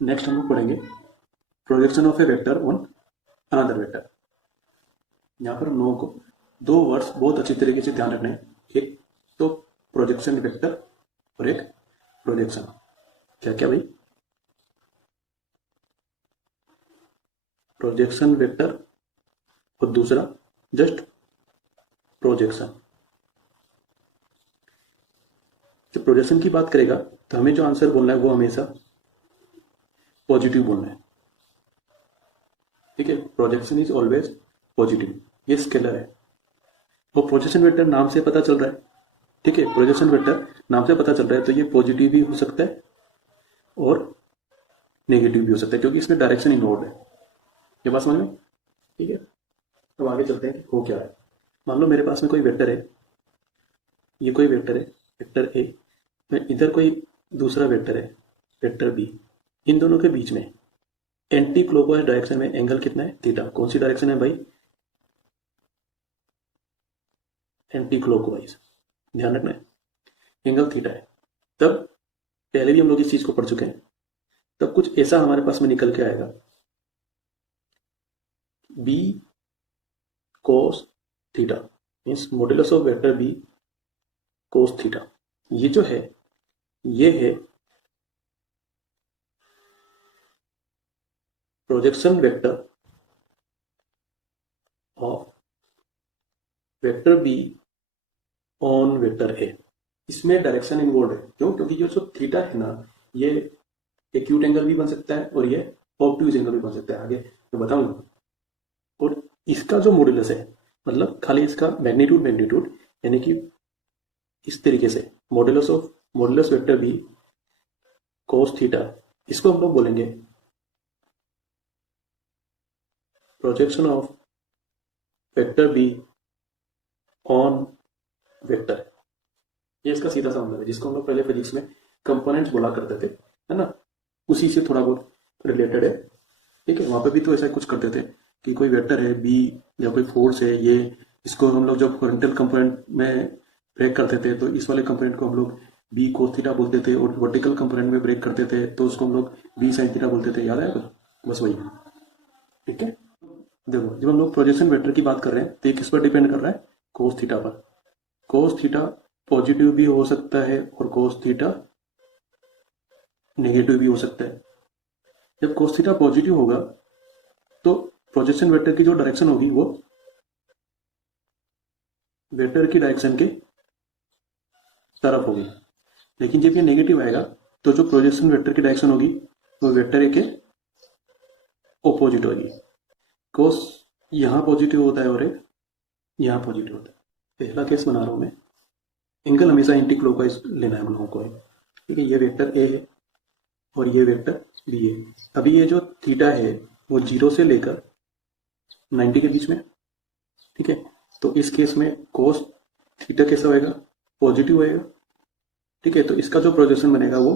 Next हम लोग पढ़ेंगे projection of A vector on another vector. यहाँ पर हम लोगों को दो वर्ड्स बहुत अच्छी तरीके से ध्यान रखने हैं। एक तो प्रोजेक्शन वेक्टर और एक प्रोजेक्शन। क्या क्या भाई? प्रोजेक्शन वेक्टर और दूसरा जस्ट प्रोजेक्शन। जब प्रोजेक्शन की बात करेगा तो हमें जो आंसर बोलना है वो हमेशा पॉजिटिव बोलना है। ठीक है, प्रोजेक्शन इज ऑलवेज पॉजिटिव। ये स्केलर है और प्रोजेक्शन वेक्टर नाम से पता चल रहा है। ठीक है, प्रोजेक्शन वेक्टर नाम से पता चल रहा है तो ये पॉजिटिव भी हो सकता है और नेगेटिव भी हो सकता है क्योंकि इसमें डायरेक्शन इन्वॉल्व है। ये बात समझ में? ठीक है, अब आगे चलते हैं कि हो क्या है। मान लो मेरे पास में कोई वेक्टर है, ये कोई वेक्टर है, वेक्टर ए। मैं इधर कोई दूसरा वेक्टर है, वेक्टर बी। इन दोनों के बीच में एंटी क्लॉकवाइज डायरेक्शन में एंगल कितना है? थीटा। कौन सी डायरेक्शन है भाई? Anti clockwise. ध्यान रखना है, एंगल थीटा है। तब पहले भी हम लोग इस चीज को पढ़ चुके हैं। तब कुछ ऐसा हमारे पास में निकल के आएगा, B cos theta means modulus of vector B cos theta. ये जो है ये है projection vector of vector B on vector A. इसमें डायरेक्शन इन्वॉल्व है। क्यों? क्योंकि ये जो थीटा है ना, ये एक्यूट एंगल भी बन सकता है और ये ऑब्ट्यूज एंगल भी बन सकता है। आगे मैं बताऊंगा। और इसका जो मॉड्यूलस है, मतलब खाली इसका मैग्नीट्यूड मैग्नीट्यूड यानी कि इस तरीके से modulus vector B cos theta, इसको हम लोग बोलेंगे projection of vector B on vector. ये इसका सीधा सा मतलब है, जिसको हम लोग पहले फिजिक्स में कंपोनेंट्स बोला करते थे, है ना। उसी से थोड़ा बहुत रिलेटेड है। ठीक है, वहां पे भी तो ऐसा कुछ करते थे कि कोई वेक्टर है बी या कोई फोर्स है, ये इसको हम लोग जब हॉरिजॉन्टल कंपोनेंट में ब्रेक करते थे तो इस वाले कंपोनेंट को हम लोग बी कोस थीटा बोलते थे, और वर्टिकल कंपोनेंट में ब्रेक करते थे तो उसको हम लोग बी साइन थीटा बोलते थे। याद आएगा? बस वही। ठीक है, देखो जब हम लोग प्रोजेक्शन वेक्टर की बात कर रहे हैं तो ये किस पर डिपेंड कर रहा है? कोस थीटा पर। कोस थीटा पॉजिटिव भी हो सकता है और कोस थीटा नेगेटिव भी हो सकता है। जब कोस थीटा पॉजिटिव होगा तो प्रोजेक्शन वेक्टर की जो डायरेक्शन होगी वो वेक्टर की डायरेक्शन के तरफ होगी। लेकिन जब ये नेगेटिव आएगा तो जो प्रोजेक्शन वेक्टर की डायरेक्शन होगी वो वेक्टर ए के ऑपोजिट होगी। कोस यहाँ पॉजिटिव होता है और एक यहाँ पॉजिटिव होता है। पहला केस बना रहा हूं मैं। एंगल हमेशा एंटी क्लॉकवाइज लेना है हम लोगों को। ठीक है, ये वेक्टर ए है और ये वेक्टर बी है। अभी ये जो थीटा है वो 0 से लेकर 90 के बीच में। ठीक है, तो इस केस में कोस थीटा कैसा होएगा? पॉजिटिव होएगा। ठीक है, तो इसका जो प्रोजेक्शन बनेगा वो,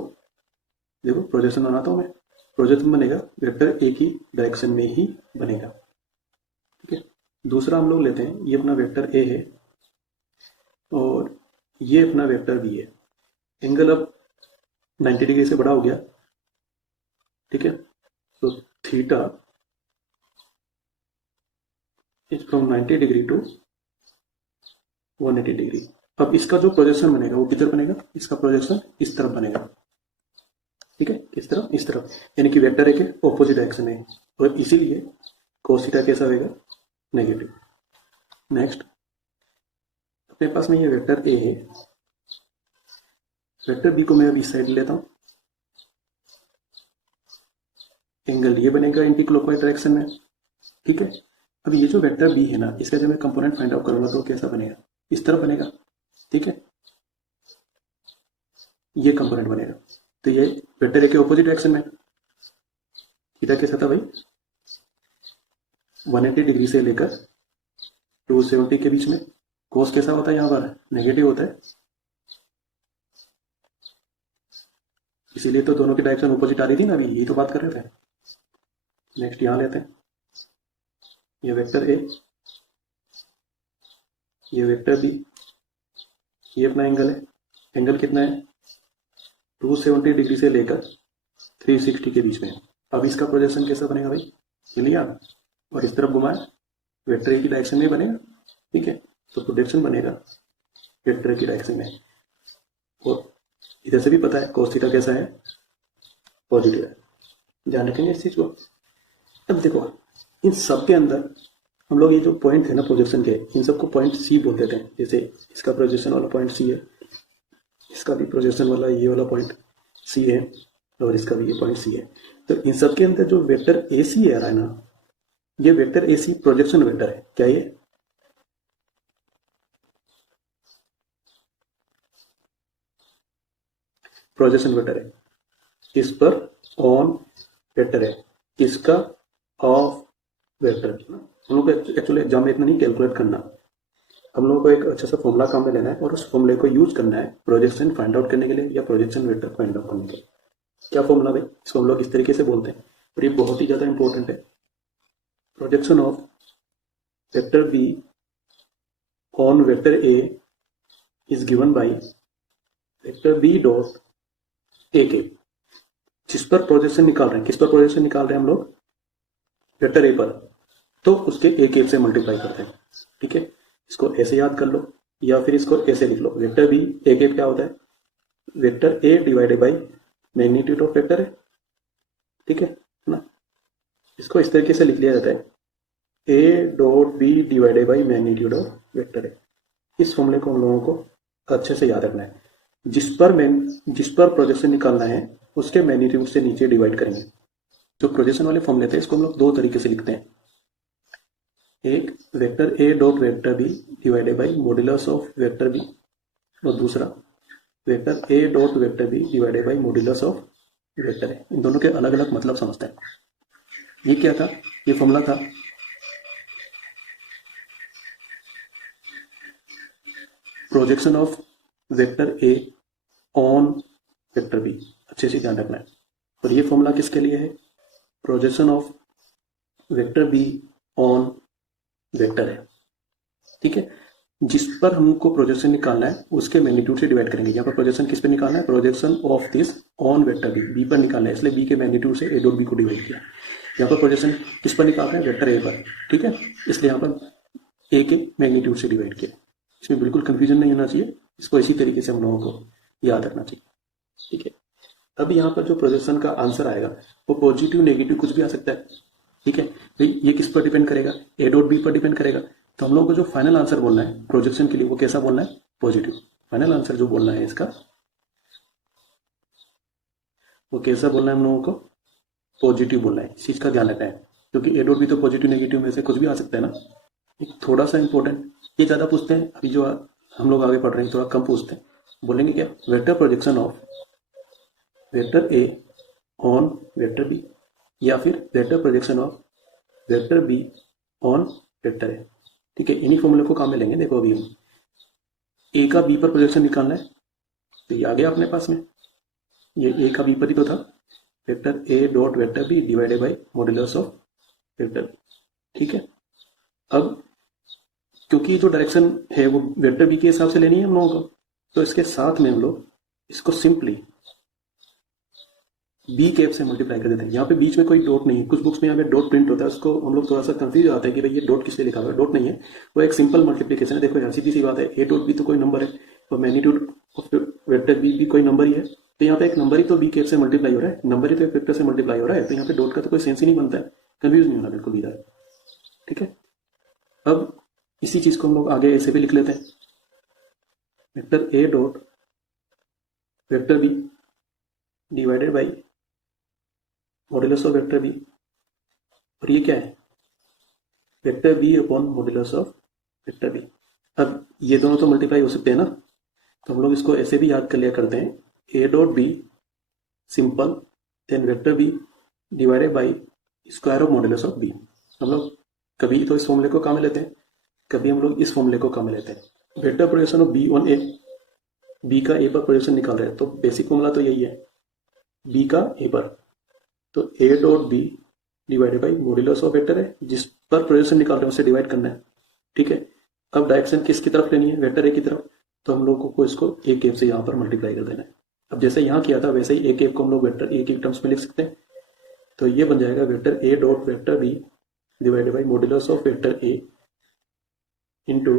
देखो प्रोजेक्शन बनाता हूं मैं। प्रोजेक्शन बनेगा वेक्टर ए की डायरेक्शन में ही बनेगा। ठीक है, दूसरा हम लोग लेते हैं, ये अपना वेक्टर ए है और ये अपना वेक्टर बी है। एंगल अब 90 डिग्री से बड़ा हो गया। ठीक है, तो theta is from 90 degree to 180 degree. अब इसका जो प्रोजेक्शन बनेगा वो किधर बनेगा? इसका प्रोजेक्शन इस तरफ बनेगा। ठीक है, किस तरफ? इस तरफ, यानी कि वेक्टर ए के ऑपोजिट डायरेक्शन में। और इसीलिए cos थीटा कैसा होगा? नेगेटिव। नेक्स्ट, अपने पास में ये वेक्टर ए है, वेक्टर बी को मैं अब इस साइड लेता हूं। एंगल ये बनेगा एंटी क्लॉकवाइज डायरेक्शन में। ठीक है, अब ये जो वेक्टर बी है ना, इसका जब मैं कंपोनेंट फाइंड आउट करूंगा तो कैसा बनेगा? इस तरफ बनेगा। ठीक है, ये कंपोनेंट बनेगा तो ये वेक्टर ए के ऑपोजिट डायरेक्शन में। थीटा कैसा था भाई? 180 डिग्री से लेकर 270 के बीच में। कोस कैसा होता है? यहाँ पर नेगेटिव होता है, इसीलिए तो दोनों की डायरेक्शन ऑपोजिट आ रही थी ना। अभी यही तो बात कर रहे थे। नेक्स्ट यहां लेते हैं, ये वेक्टर ए, ये वेक्टर बी, ये अपना एंगल है। एंगल कितना है? 270 डिग्री से लेकर 360 के बीच में। अब इसका प्रोजेक्शन कैसा बनेगा भाई, ये लिया और इस तरफ घुमाए, वेक्टर ए की डायरेक्शन में बनेगा। ठीक है, तो प्रोजेक्शन बनेगा वेक्टर की डायरेक्शन में। और इधर से भी पता है cos थीटा कैसा है, पॉजिटिव है, ध्यान रखेंगे इस चीज को। अब देखो इन सब के अंदर हम लोग ये जो पॉइंट है ना प्रोजेक्शन के, इन सबको पॉइंट सी बोल देते हैं। जैसे इसका प्रोजेक्शन वाला पॉइंट सी है, इसका भी प्रोजेक्शन वाला ये वाला पॉइंट सी है, और इसका भी ये पॉइंट सी है। तो इन सब के अंदर जो वेक्टर ए सी आ रहा है ना, ये vector A C projection vector है। क्या ये प्रोजेक्शन वेक्टर है, इस पर ऑन वेक्टर है, इसका ऑफ वेक्टर। हम लोग को एक्चुअली एग्जाम में इतना नहीं कैलकुलेट करना, हम लोगों को एक अच्छा सा फॉर्मूला काम में लेना है और उस फॉर्मूले को यूज करना है प्रोजेक्शन फाइंड आउट करने के लिए या प्रोजेक्शन वेक्टर फाइंड आउट करने के लिए। क्या फॉर्मूला भाई, इसको हम लोग इस तरीके से बोलते हैं और ये बहुत ही ज्यादा इंपॉर्टेंट है। Projection of vector B on vector A is given by vector B dot A के। जिस पर प्रोजेक्शन निकाल रहे हैं, किस पर प्रोजेक्शन निकाल रहे हैं हम लोग, वेक्टर ए पर, तो उसके ए के से मल्टीप्लाई करते हैं। ठीक है, इसको ऐसे याद कर लो या फिर इसको ऐसे लिख लो, वेक्टर बी ए के क्या होता है, vector A divided by magnitude of vector है। ठीक है ना, इसको इस तरीके से लिख लिया जाता है, A dot B divided by magnitude of vector है। इस फॉर्मूले को हम लोगों को अच्छे से याद रखना है। जिस पर प्रोजेक्शन निकालना है उसके मैग्नीट्यूड से नीचे डिवाइड करेंगे। जो प्रोजेक्शन वाले फॉर्मूले थे इसको हम लोग दो तरीके से लिखते हैं, एक vector A dot vector B divided by modulus of vector B, और दूसरा vector A dot vector B divided by modulus of vector A. इन दोनों के अलग अलग मतलब समझते हैं। ये क्या था, ये फॉर्मूला था projection of vector A on vector B, अच्छे से ध्यान रखना है। और ये फॉर्मूला किसके लिए है, projection of vector B on vector है। ठीक है, जिस पर हमको प्रोजेक्शन निकालना है उसके मैग्नीट्यूड से डिवाइड करेंगे। यहाँ पर प्रोजेक्शन किस पे निकालना है, projection of this on vector B, B पर निकालना है, इसलिए बी के मैग्नीट्यूड से ए डॉट बी को डिवाइड किया। यहाँ पर प्रोजेक्शन किस पर निकाल रहे हैं, वेक्टर ए पर। ठीक है, इसलिए यहाँ पर ए के मैग्नीट्यूड से डिवाइड किया। इसमें बिल्कुल कंफ्यूजन नहीं होना चाहिए, इसको इसी तरीके से हम लोगों को याद रखना चाहिए। ठीक है, अब यहाँ पर जो प्रोजेक्शन का आंसर आएगा वो पॉजिटिव नेगेटिव कुछ भी आ सकता है। ठीक है, तो ये किस पर डिपेंड करेगा, ए डॉट बी पर डिपेंड करेगा। तो हम लोग को जो फाइनल आंसर बोलना है प्रोजेक्शन के लिए वो कैसा बोलना है, पॉजिटिव। फाइनल आंसर जो बोलना है इसका वो कैसा बोलना है, हम लोगों को पॉजिटिव बोलना है। इस चीज का ध्यान रखना है, क्योंकि ए डॉट बी तो पॉजिटिव नेगेटिव में से कुछ भी आ सकता है ना। एक थोड़ा सा इंपॉर्टेंट, ये ज्यादा पूछते हैं, अभी जो हम लोग आगे पढ़ रहे हैं थोड़ा कम पूछते हैं। बोलेंगे क्या, vector projection of vector A on vector B, या फिर vector projection of vector B on vector A. ठीक है, इन्हीं फॉर्मूले को काम में लेंगे। देखो अभी हम ए का बी पर प्रोजेक्शन निकालना है, तो ये आ गया अपने पास में, ये ए का बी पर ही तो था, vector A dot vector B divided by modulus of vector B. ठीक है, अब क्योंकि जो डायरेक्शन है वो वेक्टर बी के हिसाब से लेनी है हम लोगों को, तो इसके साथ में हम लोग इसको सिंपली बी कैप से मल्टीप्लाई कर देते हैं। यहाँ पे बीच में कोई डॉट नहीं है, कुछ बुक्स में यहाँ पे डॉट प्रिंट होता है, उसको हम लोग थोड़ा सा कंफ्यूज आता है कि भाई ये डॉट किस लिए लिखा हुआ है। डॉट नहीं है, वो एक सिंपल मल्टीप्लिकेशन है। देखो यहाँ सीधी सी बात है, ए डॉट बी तो कोई नंबर है और मैग्नीट्यूड ऑफ वेक्टर बी भी कोई नंबर ही है, तो यहाँ पे एक नंबर ही तो बी कैप से मल्टीप्लाई हो रहा है, नंबर ही तो एक वेक्टर से मल्टीप्लाई हो रहा है, तो यहाँ पे डॉट का तो कोई सेंस ही नहीं बनता है। कंफ्यूज नहीं होना बिल्कुल भी इधर। ठीक है, अब इसी चीज को हम लोग आगे ऐसे भी लिख लेते हैं, vector A dot vector B divided by modulus of vector B, और ये क्या है, vector B upon modulus of vector B. अब ये दोनों तो मल्टीप्लाई हो सकते हैं ना, तो हम लोग इसको ऐसे भी याद कर लिया करते हैं, A dot B simple then vector B divided by square of modulus of B. हम लोग कभी तो इस फॉर्मूले को काम में लेते हैं, कभी हम लोग इस फॉर्मूले को काम में लेते हैं। Vector projection of B on A, B का ए पर प्रोजेक्शन निकाल रहे हैं, तो बेसिक फॉर्मूला तो यही है, बी का ए पर, तो A dot B divided by modulus of vector है, जिस पर प्रोजेक्शन निकाल रहे हैं उसे डिवाइड करना है। ठीक है, अब डायरेक्शन किसकी तरफ लेनी है, वेक्टर ए की तरफ, तो हम लोगों को इसको ए कैप से यहाँ पर मल्टीप्लाई कर देना है। अब जैसे यहाँ किया था वैसे ही एक एक को हम लोग वेक्टर एक एक टर्म्स में लिख सकते हैं। तो ये बन जाएगा vector A dot vector B divided by modulus of vector A into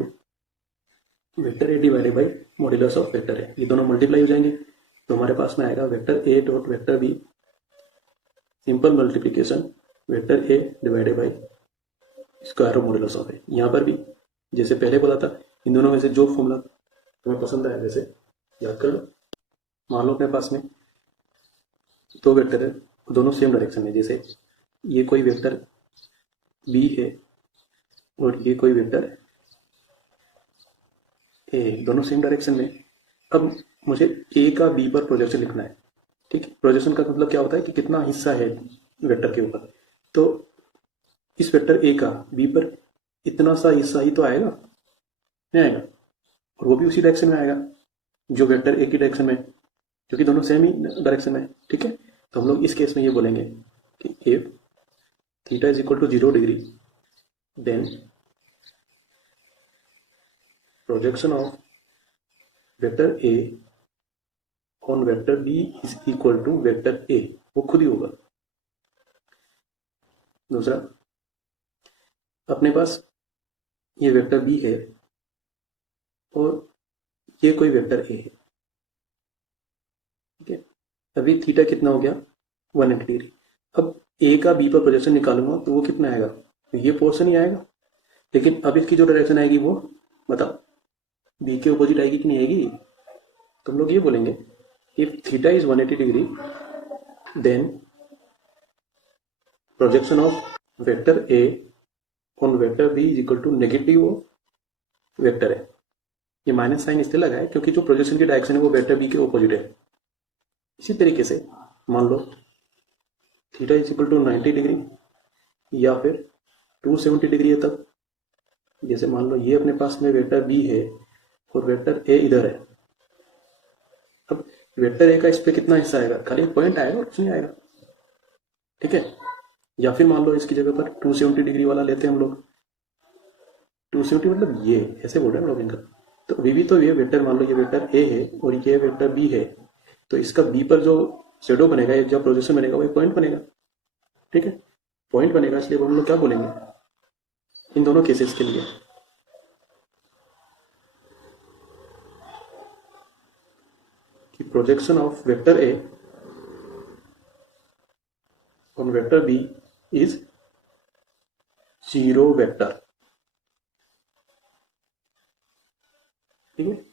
vector A divided by modulus of vector A. ये दोनों मल्टीप्लाई हो जाएंगे तो हमारे पास में आएगा vector A dot vector B simple multiplication vector A divided by square of modulus of A. यहाँ पर भी जैसे पहले बोला था इन दोनों में से जो फॉर्मूला तुम्हें पसंद आया वैसे याद कर लो। मान लो अपने पास में दो वेक्टर है दोनों सेम डायरेक्शन में, जैसे ये कोई वेक्टर बी है और ये कोई वेक्टर ए, दोनों सेम डायरेक्शन में। अब मुझे ए का बी पर प्रोजेक्शन लिखना है, ठीक है। प्रोजेक्शन का मतलब क्या होता है कि कितना हिस्सा है वेक्टर के ऊपर। तो इस वेक्टर ए का बी पर इतना सा हिस्सा ही तो आएगा, नहीं आएगा, और वो भी उसी डायरेक्शन में आएगा जो वेक्टर ए की डायरेक्शन में, क्योंकि दोनों सेम ही डायरेक्शन में है, ठीक है। तो हम लोग इस केस में ये बोलेंगे कि if theta is equal to 0 degree then projection of vector A on vector B is equal to vector A, वो खुद ही होगा। दूसरा, अपने पास ये वेक्टर बी है और ये कोई वेक्टर ए है, ठीक है। अभी थीटा कितना हो गया 180 डिग्री। अब ए का बी पर प्रोजेक्शन निकालूंगा तो वो कितना आएगा, तो ये पोर्शन ही आएगा। लेकिन अब इसकी जो डायरेक्शन आएगी वो बताओ बी के अपोजिट आएगी कि नहीं आएगी। तो हम लोग ये बोलेंगे if theta is 180 degree then projection of vector A on vector B is equal to negative of vector A. ये माइनस साइन इसलिए लगा है क्योंकि जो प्रोजेक्शन की डायरेक्शन है वो वेक्टर बी के अपोजिट है। इसी तरीके से मान लो theta is equal to 90 degree या फिर 270 डिग्री है, तब जैसे मान लो ये अपने पास में वेक्टर बी है और वेक्टर ए इधर है। अब वेक्टर ए का इस पे कितना हिस्सा आएगा, खाली एक पॉइंट आएगा और कुछ नहीं आएगा, ठीक है। या फिर मान लो इसकी जगह पर 270 डिग्री वाला लेते हैं हम लोग। 270 मतलब ये ऐसे बोल रहे हैं हम लोग इनका। तो अभी भी तो ये वेक्टर मान लो ये वेक्टर ए है और ये वेक्टर बी है, तो इसका बी पर जो शेडो बनेगा, जब प्रोजेक्शन बनेगा वो पॉइंट बनेगा, ठीक है। पॉइंट बनेगा, इसलिए हम लोग क्या बोलेंगे इन दोनों केसेस के लिए कि projection of vector A on vector B is 0 vector, ठीक है।